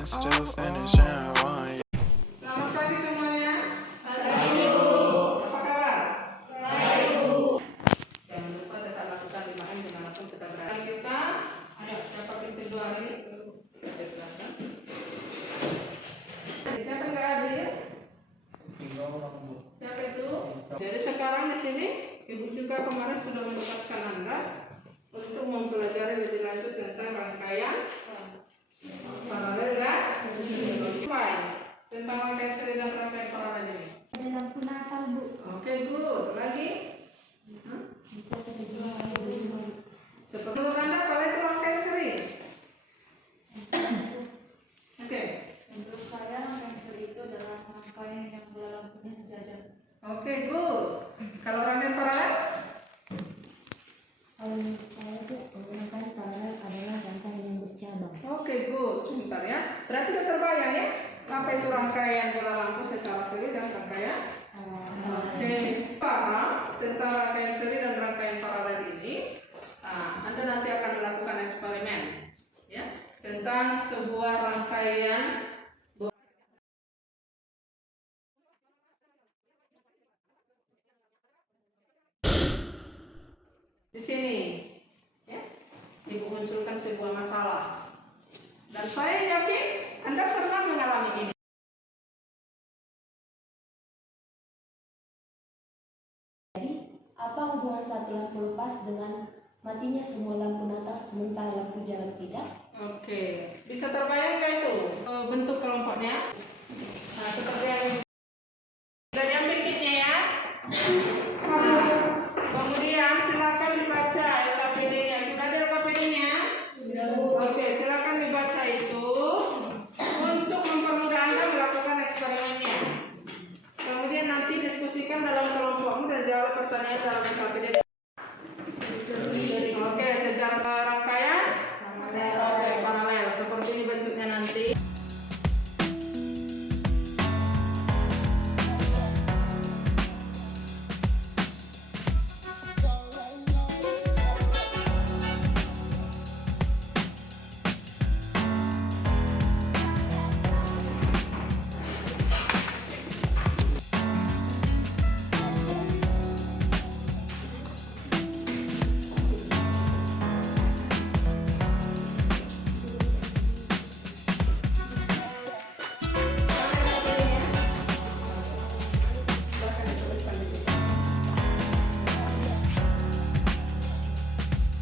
and still finishing one. Selamat pagi semuanya. Pagi Bu. Apa kabar? Baik Bu. Jangan lupa tetap lakukan 5M dimanapun kita berada. Kita, ayo siapa pintu 2 hari ini? Kita silakan. Siapa nggak hadir? Siapa itu? Jadi sekarang di sini Ibu juga kemarin sudah menugaskan Anda untuk mempelajari lebih lanjut tentang rangkaian paralel dan tentang rangkaian seri dan rangkaian paralel ini. Ada lampu Natal, Bu. Oke, good. Lagi? Bisa kedua hari. Seperti menurut Anda apa itu rangkaian seri? Oke. Menurut saya rangkaian seri itu adalah rangkaian yang bola lampunya sejajar. Oke, good. Kalau rangkaian paralel? Kalau menurut saya itu rangkaian paralel adalah rangkaian yang bercabang. Oke, good. Sebentar ya. Berarti sudah terbayang ya? Apa itu rangkaian bola lampu secara seri dan rangkaian? Oke. Paham tentang rangkaian seri dan rangkaian paralel ini? Anda nanti akan melakukan eksperimen ya tentang sebuah rangkaian di sini ya. Ibu munculkan sebuah masalah dan saya yakin Anda pernah mengalami ini. Jadi, apa hubungan satu lampu lepas dengan matinya semua lampu Natal sementara lampu jalan tidak? Oke, bisa terbayang nggak itu bentuk kelompoknya? Nah, seperti yang sudah diambil kitnya ya. Nah, kemudian silakan dibaca LKPD-nya. Sudah ada LKPD-nya? Oke, silakan dibaca itu untuk mempermudah Anda melakukan eksperimennya. Kemudian nanti diskusikan dalam kelompokmu dan jawab pertanyaan dalam LKPD. Oke, secara rangkaian paralel seperti ini bentuknya nanti.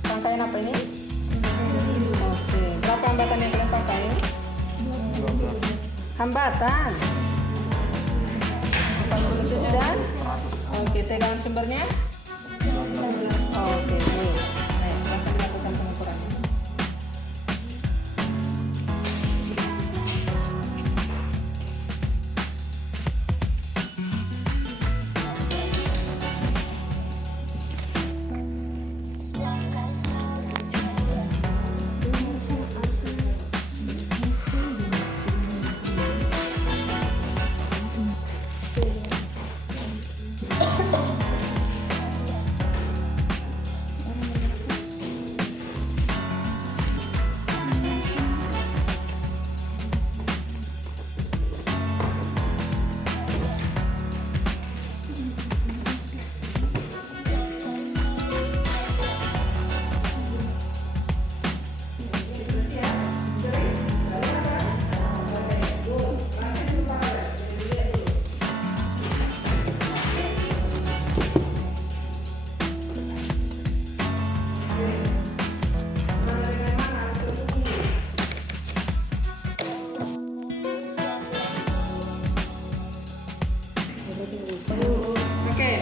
Rangkaian apa ini? Oke, berapa hambatan yang kalian pakai? Hambatan 47 dan? Oke, tegangan sumbernya? Oke, baik. Ayo, silahkan dilakukan pengukurannya. Oke.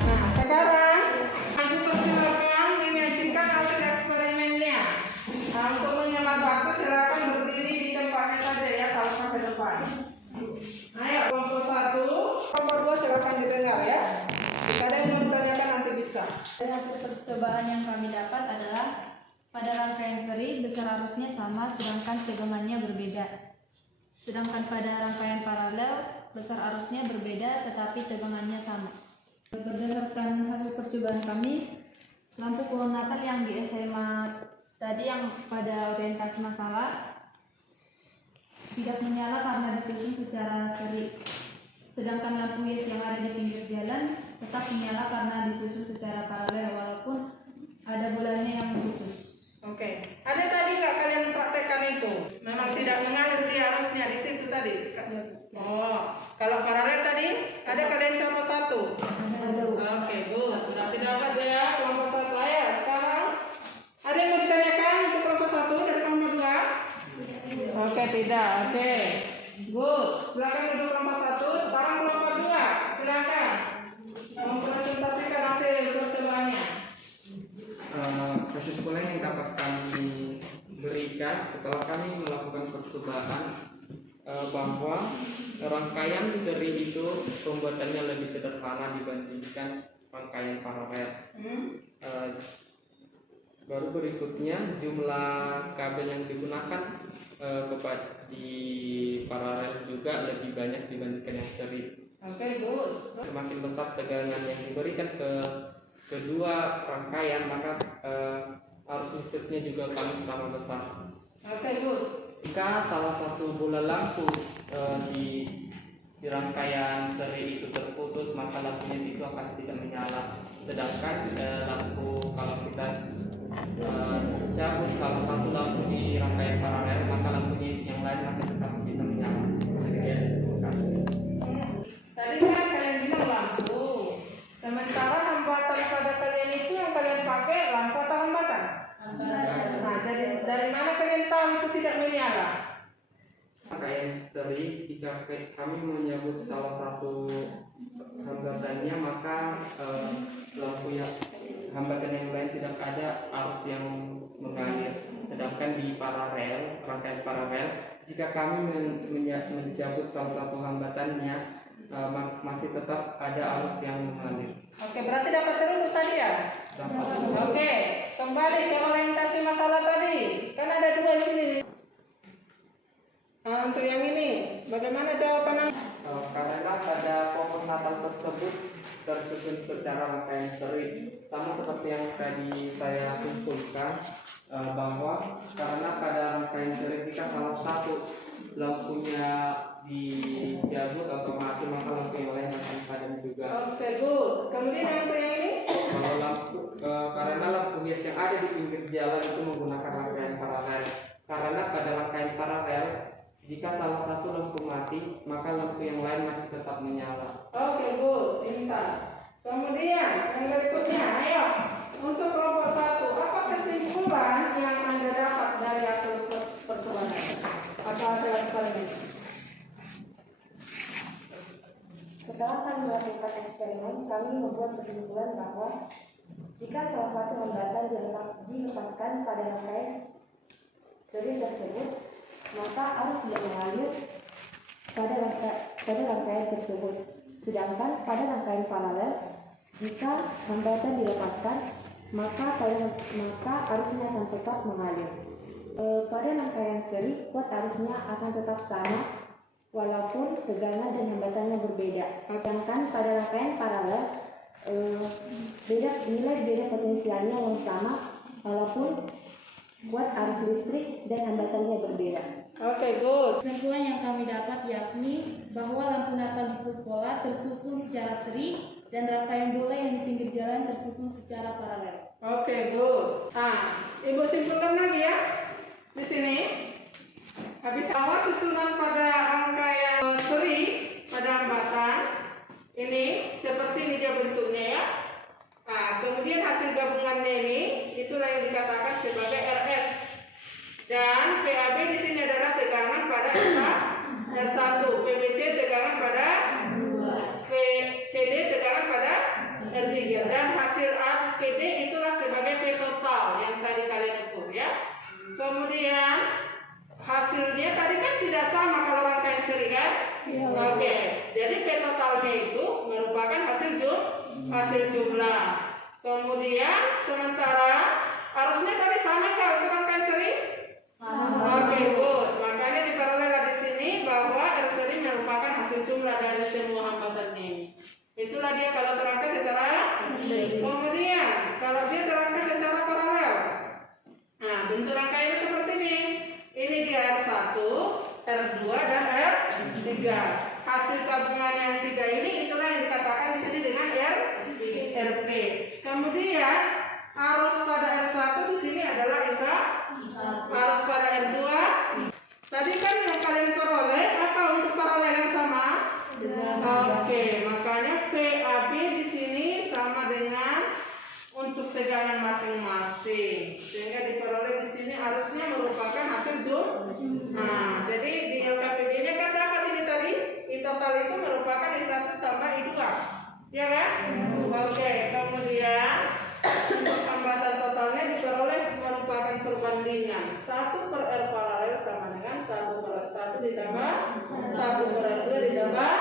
Nah, sekarang aku persilakan menyajikan hasil eksperimennya. Untuk menyemat waktu silakan berdiri di tempatnya saja ya kalau sampai depan. Ayo kelompok 1, kelompok 2 silakan didengar ya. Jika ada yang mau ditanyakan nanti bisa. Dari hasil percobaan yang kami dapat adalah pada rangkaian seri besar arusnya sama sedangkan tegangannya berbeda. Sedangkan pada rangkaian paralel besar arusnya berbeda tetapi tegangannya sama. Berdasarkan hasil percobaan kami, lampu pohon Natal yang di SMA tadi yang pada orientasi masalah tidak menyala karena disusun secara seri. Sedangkan lampu hias yang ada di pinggir jalan tetap menyala karena disusun secara paralel walaupun ada bulannya yang putus. Oke. Ada tadi nggak kalian praktekkan itu? Memang tidak mengalir di arusnya di situ tadi. Oh, kalau paralel tadi ada kalian contoh satu. Oke, good. Berarti dapat ya kelompok satu. Ya, sekarang ada yang mau ditanyakan untuk kelompok satu dari kelompok dua? Oke, tidak. Oke. Good. Silakan duduk kelompok satu. Sekarang kelompok dua. Silakan mempresentasikan hasil percobaannya. Kesimpulan yang dapat kami berikan setelah kami melakukan percobaan bahwa rangkaian seri itu pembuatannya lebih sederhana dibandingkan rangkaian paralel. Baru berikutnya jumlah kabel yang digunakan di paralel juga lebih banyak dibandingkan yang seri. Oke, good. Semakin besar tegangan yang diberikan ke kedua rangkaian maka arus listriknya juga akan sama besar. Oke, good. Jika salah satu bola lampu di rangkaian seri itu terputus maka lampunya itu akan tidak menyala. Sedangkan lampu kalau kita cabut salah satu lampu di rangkaian paralel maka lampunya yang lain masih tetap bisa menyala. Tadi kan kalian bilang lampu. Sementara hambatan pada kalian itu yang kalian pakai lampu atau hambatan? Nah, jadi dari mana kalian tahu itu tidak menyala? Rangkaian seri jika kami menyebut salah satu hambatannya maka lampu yang hambatan yang lain tidak ada arus yang mengalir. Sedangkan di paralel rangkaian paralel jika kami mencabut salah satu hambatannya masih tetap ada arus yang mengalir. Oke, berarti dapat terus tadi ya? Oke, kembali ke orientasi masalah tadi. Kan ada dua di sini. Nah, untuk yang ini, bagaimana jawaban Anda? Karena pada pohon Natal tersebut tersusun secara rangkaian seri, sama seperti yang tadi saya simpulkan bahwa karena pada rangkaian seri jika salah satu lampunya dicabut atau mati maka lampu yang lain akan padam juga. Oke, good. Kemudian yang yang ini? Kalau lampu karena lampu hias yang ada di pinggir jalan itu menggunakan rangkaian paralel. Karena pada rangkaian paralel jika salah satu lampu mati maka lampu yang lain masih tetap menyala. Oke, good. Pintar. Kemudian yang berikutnya, ayo untuk kelompok satu, apa kesimpulan yang Anda dapat dari hasil percobaan atau hasil eksperimen? Setelah kami melakukan eksperimen, kami membuat kesimpulan bahwa jika salah satu hambatan dilepaskan pada rangkaian seri tersebut, maka arus tidak mengalir pada rangkaian tersebut. Sedangkan pada rangkaian paralel, jika hambatan dilepaskan, maka arusnya akan tetap mengalir. Pada rangkaian seri, kuat arusnya akan tetap sama walaupun tegangan dan hambatannya berbeda. Sedangkan pada rangkaian paralel, nilai beda potensialnya yang sama walaupun kuat arus listrik dan hambatannya berbeda. Oke, good. Kesimpulan yang kami dapat yakni bahwa lampu Natal di sekolah tersusun secara seri dan rangkaian bola yang di pinggir jalan tersusun secara paralel. Oke, good. Nah, Ibu simpulkan lagi ya di sini. Habis awal susunan pada rangkaian seri pada hambatan ini seperti ini dia bentuknya ya. Nah, kemudian hasil gabungannya ini itulah yang dikatakan sebagai RS. Dan PAB di sini adalah tegangan pada S1, PBC tegangan pada VCD tegangan pada R3 dan hasil APD itulah sebagai P total yang tadi kalian ukur ya. Kemudian hasilnya tadi kan tidak sama kalau rangkaian seri kan? Oke, jadi P totalnya itu merupakan hasil jumlah. Kemudian sementara arusnya tadi sama nggak untuk rangkaian seri? Oke, good. Makanya diparalel di sini bahwa R seri merupakan hasil jumlah dari semua hambatan ini. Itulah dia kalau terangkai secara seri. Kemudian kalau dia terangkai secara paralel. Nah, bentuk rangkaiannya seperti ini. Ini dia R1, R2 dan R3. Hasil gabungan yang tiga ini itulah yang dikatakan di sini dengan RP. Kemudian arus pada R1 di sini adalah isa. Arus pada R2. Tadi kan yang kalian peroleh apa untuk paralel yang sama? Oke, makanya PAB di sini sama dengan untuk tegangan masing-masing. Sehingga diperoleh di sini arusnya merupakan hasil jumlah. Nah, jadi di LKPD-nya kan dapat ini tadi, I total itu merupakan I1 tambah I2. Ya kan? Oke, kemudian untuk hambatan totalnya diperoleh merupakan perbandingan 1 per R paralel sama dengan 1 per R1 ditambah 1 per R2 ditambah.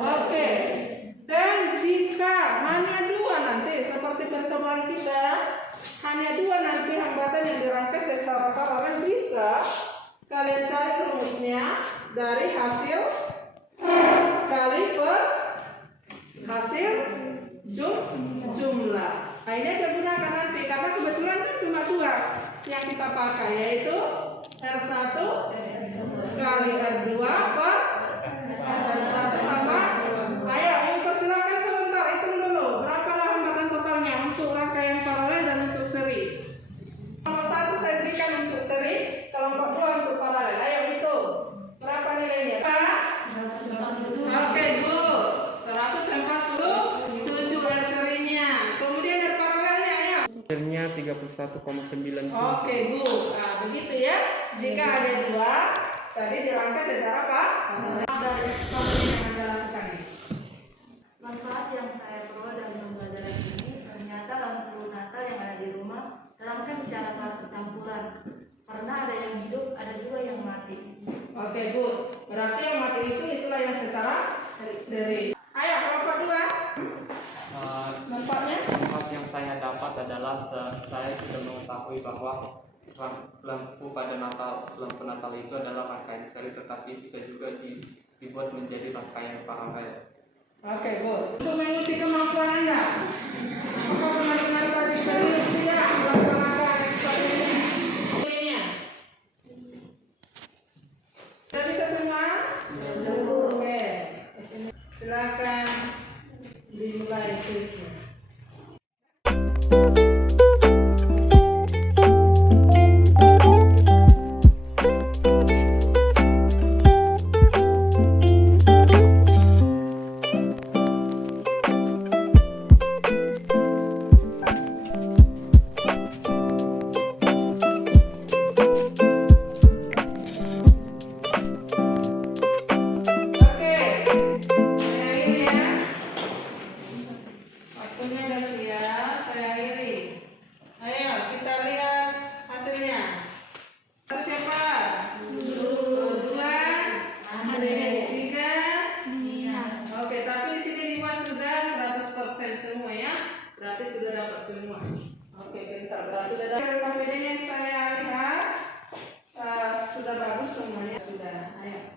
Oke. Dan jika hanya 2 nanti seperti percobaan kita, hanya 2 nanti hambatan yang dirangkai secara paralel bisa kalian cari rumusnya dari hasil kali per hasil jumlah. Nah, ini aja gunakan nanti karena kebetulan kan cuma 2 yang kita pakai, yaitu R1 kali R2 per R1 tambah. Ayo, untuk silakan sebentar hitung dulu berapalah hambatan totalnya untuk rangkaian paralel dan untuk seri. Nomor 1 saya berikan untuk seri, kelompok 2 untuk paralel. Ayo hitung berapa nilainya? Oke, good. 147 R serinya. Kemudian R paralelnya ya. Hasilnya 31,9. Oke, good. Nah, begitu ya. Jika ada 2 tadi dirangkai secara apa? Dari eksperimen yang Anda lakukan ini. Manfaat yang saya peroleh dari pembelajaran ini, ternyata lampu Natal yang ada di rumah terangkai secara campuran. Karena ada yang hidup, ada juga yang mati. Oke, good. Berarti yang mati itu itulah yang secara seri. Ayo, kelompok 2. Manfaatnya? Manfaat yang saya dapat adalah saya sudah mengetahui bahwa lampu pada lampu Natal itu adalah rangkaian seri, tetapi bisa juga dibuat menjadi rangkaian paralel. Oke, good. Untuk mengikuti kemampuan Anda, apa benar-benar tadi seri tidak melaksanakan eksperimen ini? Sudah bisa semua? Oke. Silakan dimulai kuisnya.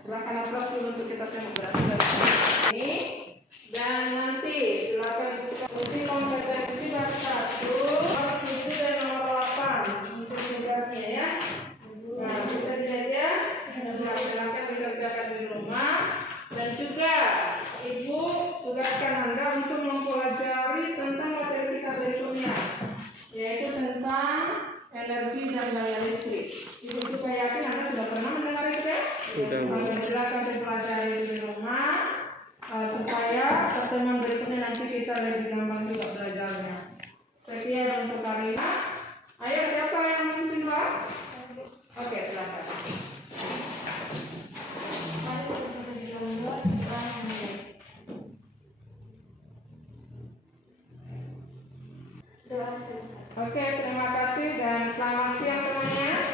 Silakan aplaus dulu untuk kita semua berarti dari ini. Dan nanti silakan dibuka uji kompetensi bab 1, nomor 7 dan nomor 8 untuk tugasnya ya. Nah, bisa dilihat ya. Nah, silakan dikerjakan di rumah. Dan juga Ibu tugaskan Anda untuk mempelajari tentang materi kita berikutnya, yaitu tentang energi dan daya listrik. Ibu juga yakin Anda sudah pernah mendengar itu ya? Sudah. Silakan dipelajari di rumah supaya pertemuan berikutnya nanti kita lebih gampang juga belajarnya. Sekian untuk kali ini. Ayo, siapa yang memimpin Pak? Oke, silakan. Oke, terima kasih dan selamat siang semuanya.